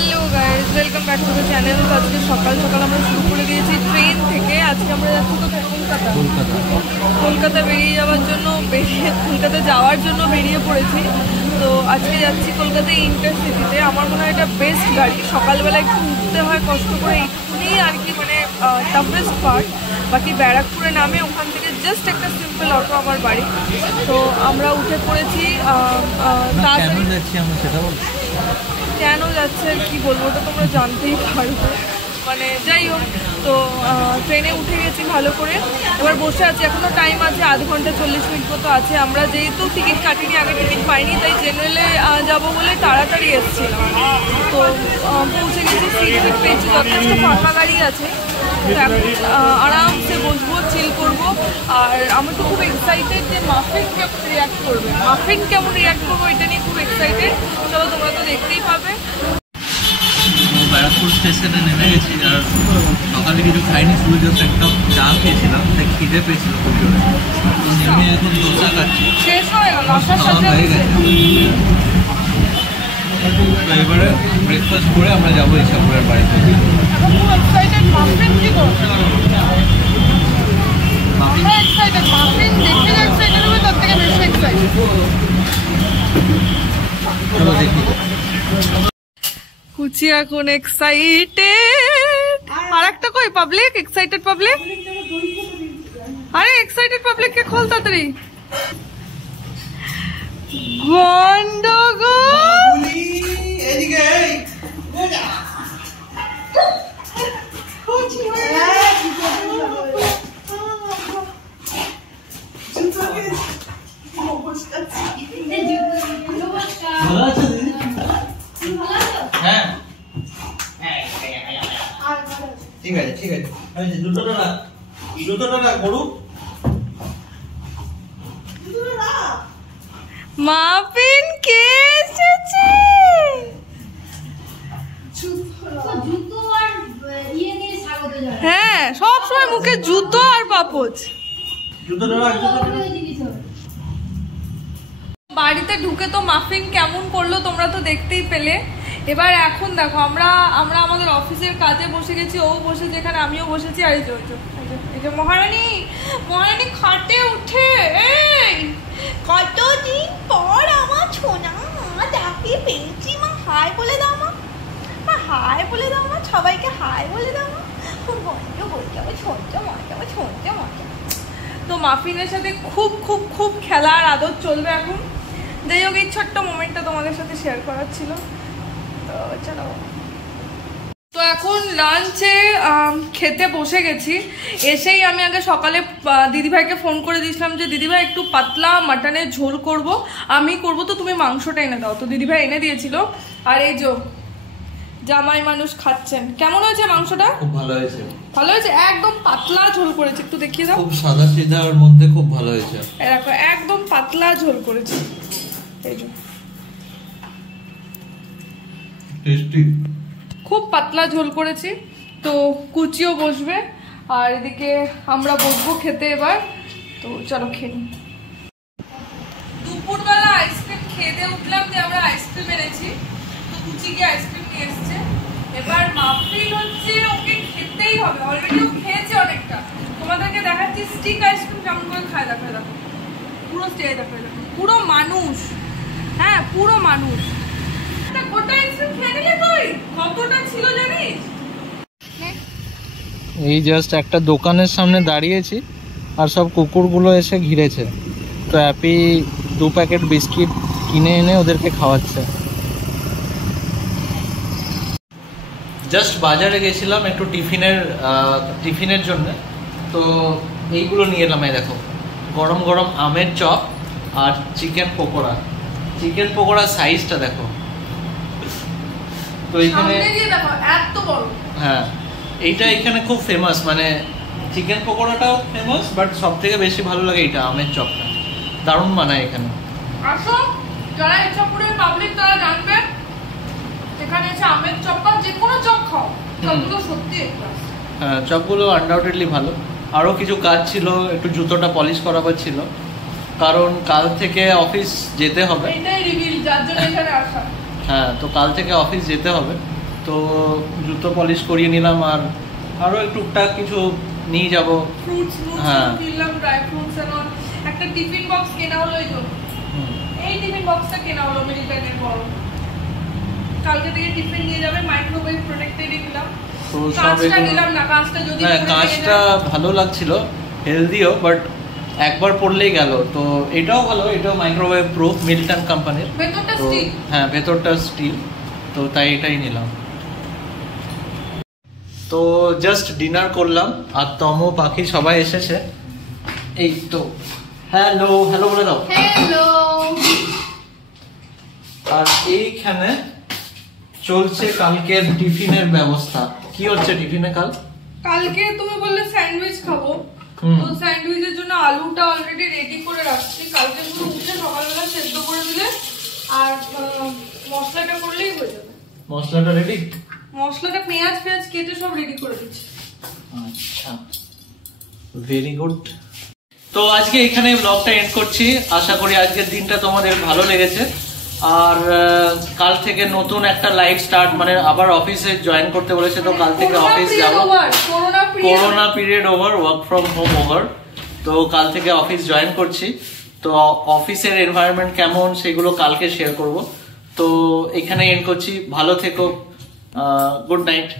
Hello guys, welcome back to the channel. আজকে সকাল সকাল আমরা শুরু করে দিয়েছি ট্রেন থেকে। আজকে আমরা যাচ্ছি কোথায়? কলকাতা বেরিয়ে যাওয়ার জন্য কলকাতা যাওয়ার জন্য বেরিয়ে পড়েছি। তো আজকে যাচ্ছি কলকাতা ইন্টারসিটিতে। আমার মনে হয় এটা বেস্ট গাড়ি। সকালবেলা একটু উঠতে হয় কষ্ট করে, এইটুকুনি আর কি, মানে টাফেস্ট পার্ট। বাকি ব্যারাকপুরে নামে ওখান থেকে জাস্ট একটা সিম্পল অটো আমার বাড়ি। তো আমরা উঠে পড়েছি। কেন যাচ্ছে আর কি বলবো, ওটা তোমরা জানতেই পারবে। মানে যাই হোক, তো ট্রেনে উঠে গেছি ভালো করে। এবার বসে আছি, এখনও টাইম আছে, আধ ঘন্টা 40 মিনিট মতো আছে। আমরা যেহেতু টিকিট কাটিনি, আগে টিকিট পাইনি, তাই জেনারেলে যাবো বলে তাড়াতাড়ি এসেছিলাম। তো পৌঁছে গেছি, সিট পেয়েছি, যথেষ্ট ফাঁকা গাড়ি আছে। তো এখন আরামসে বসবো, চিল করবো। আর আমি তো খুব এক্সাইটেড যে মাফিন কেমন রিয়াক্ট করবো এটা নিয়ে খুব এক্সাইটেড। চলো, তোমরা তো দেখতেই পাবে। ব্যারাকপুর স্টেশনে নেমে গেছি, আর সকালে কিছু খাইনি, শুধু জাস্ট একটা চা খেয়েছিলাম, তাই খিদে পেয়েছিল খুব জোরে। নেমে এখন দোসা খাচ্ছি, হয়ে গেছে। তো এবারে ব্রেকফাস্ট করে আমরা যাবো ইচ্ছাপুরের বাড়িতে। চলো দেখি। কুচি এখন এক্সাইটেড। আর একটা কই পাবলিক? এক্সাইটেড পাবলিক, আরে এক্সাইটেড পাবলিক কে খোল তাড়াতাড়ি। গন্ডগোল এদিকে ঠিক আছে, ঠিক আছে। জুতোটা না করু। মাফিন কে এসেছে? হ্যাঁ, সব সময় মুখে জুতো আর পাপোচ। বাড়িতে ঢুকে তো মাফিন কেমন করলো তোমরা তো দেখতেই পেলে। এবার এখন দেখো, আমরা আমাদের অফিসের কাজে বসে গেছি। ও বসে যেখানে, আমিও বসেছি। আর এই যে মহারানী খাটে উঠে, এই কতদিন পর আমার ছোনা যাকে পেয়েছি, মা হাই বলে দাও, মা হাই বলে দাও, মা সবাইকে হাই বলে দাও, মা বন্ধু বলতে হবে ছোট্ট মজা। তো মাফিনের সাথে খুব খুব খুব খেলা আর আদর চলবে এখন। যাই হোক, এই ছোট্ট মোমেন্টটা তোমাদের সাথে শেয়ার করার ছিল। তো চলো, তো এখন লাঞ্চে খেতে বসে গেছি। এসেই আমি আগে সকালে দিদিভাইকে ফোন করে দিয়েছিলাম যে দিদিভাই একটু পাতলা মাটনের ঝোল করব, আমি করবো, তো তুমি মাংসটা এনে দাও। তো দিদিভাই এনে দিয়েছিল। আর এই যে জামাই মানুষ খাচ্ছেন। কেমন হয়েছে মাংসটা? খুব ভালো হয়েছে। ভালো হয়েছে, একদম পাতলা ঝোল করেছে। একটু দেখিয়ে দাও। খুব সাদা সিধার মধ্যে খুব ভালো হয়েছে। দেখো, একদম পাতলা ঝোল করেছে। এই যে টেস্টি, খুব পাতলা ঝোল করেছি। তো কুচিও বসবে, আর এদিকে আমরা বসবো খেতে এবার। তো চলো খেয়ে নিই। দুপুরবেলা আইসক্রিম খেতে উঠলাম, যে আমরা আইসক্রিম এনেছি। তো কুচি গিয়ে আইসক্রিম নিয়ে এসছে। এবার মাফিন হচ্ছে, ওকে খেতেই হবে। অলরেডি ও খেয়েছে অনেকটা। তোমাদেরকে দেখাচ্ছি স্টিক আইসক্রিম কেমন করে খায়। দেখো পুরো স্টেজ, দেখো পুরো মানুষ। হ্যাঁ, পুরো মানুষ। গোটা আইসক্রিম খেয়ে নিলে তুই? কতটা ছিল জানিস? এই জাস্ট একটা দোকানের সামনে দাঁড়িয়েছি, আর সব কুকুরগুলো এসে ঘিরেছে। তো হ্যাপি 2 প্যাকেট বিস্কিট কিনে এনে ওদেরকে খাওয়াচ্ছে। জাস্ট বাজারে গেছিলাম একটু টিফিনের জন্য। তো এইগুলো নিয়ে এলাম। এই দেখো, গরম গরম আমের চপ আর চিকেন পকোড়া সাইজটা দেখো। তো এখানে এত বড়, হ্যাঁ, এইটা এখানে খুব ফেমাস। মানে চিকেন পকোড়াটাও ফেমাস, বাট সব থেকে বেশি ভালো লাগে এইটা, আমের চপটা। দারুণ বানায় এখানে। আসো, যারা ইচ্ছাপুরের পাবলিক তারা জানবে, এখানে এসে আমের চপ বা যে কোনো চপ খাও, চপগুলো সত্যি হ্যাঁ, চপগুলো আনডাউটেডলি ভালো। আরও কিছু কাজ ছিল, একটু জুতোটা পলিশ করাবার ছিল, কারণ কাল থেকে অফিস যেতে হবে। এটাই রিভিল, যার জন্য এখানে আসা। হ্যাঁ, তো কাল থেকে অফিস যেতে হবে। তো জুতো পলিশ করিয়ে নিলাম, আর আরো টুকটাক কিছু নিয়ে যাব। ফ্রুটস হ্যাঁ। কিনলাম, ড্রাই ফ্রুটস আর একটা টিফিন বক্স কেনা হলো। এই টিফিন বক্সটা কেনা হলো মিল্টনের বড়। কালকে থেকে টিফিন নিয়ে যাবে, মাইক্রোওয়েভ প্রোটেক্টেডই নিলাম। তো কাঁচটা নিলাম না, কাঁচটা যদি হ্যাঁ, কাঁচটা ভালো লাগছিল, হেলদিও, বাট একবার পড়লেই গেল। তো এটাও ভালো, এটাও মাইক্রোওয়েভ প্রুফ, মিল্টন কোম্পানির। ভেতরটা তো স্টিল। হ্যাঁ, ভেতরটা স্টিল, তো তাই এটাই নিলাম। তো জাস্ট ডিনার করলাম, আর তমো পাখি সবাই এসেছে। এই তো হ্যালো হ্যালো বলে দাও। হ্যালো। আর এইখানে চলছে কালকের টিফিনের ব্যবস্থা। কি হচ্ছে টিফিনে কাল? কালকে তুমি বললে স্যান্ডউইচ খাবো, তো স্যান্ডউইচের জন্য আলুটা অলরেডি রেডি করে রাখছি। কালকে শুধু উঠে সকালবেলা সেদ্ধ করে দিলে আর মশলাটা করলেই হয়ে যাবে। মশলাটা রেডি? মশলাটা পেঁয়াজ কেটে সব রেডি করে দিচ্ছি। আচ্ছা, ভেরি গুড। তো আজকে এখানে ব্লগটা এন্ড করছি। আশা করি আজকের দিনটা তোমাদের ভালো লেগেছে। আর কাল থেকে নতুন একটা লাইফ স্টার্ট, মানে আবার অফিসে জয়েন করতে বলেছে, তো কাল থেকে অফিস যাব। Corona period over, work from home over. তো কাল থেকে অফিস জয়েন করছি। তো অফিসের এনভায়রনমেন্ট কেমন সেগুলো কালকে শেয়ার করব। তো এখানে এন্ড করছি। ভালো থেকো, গুড নাইট।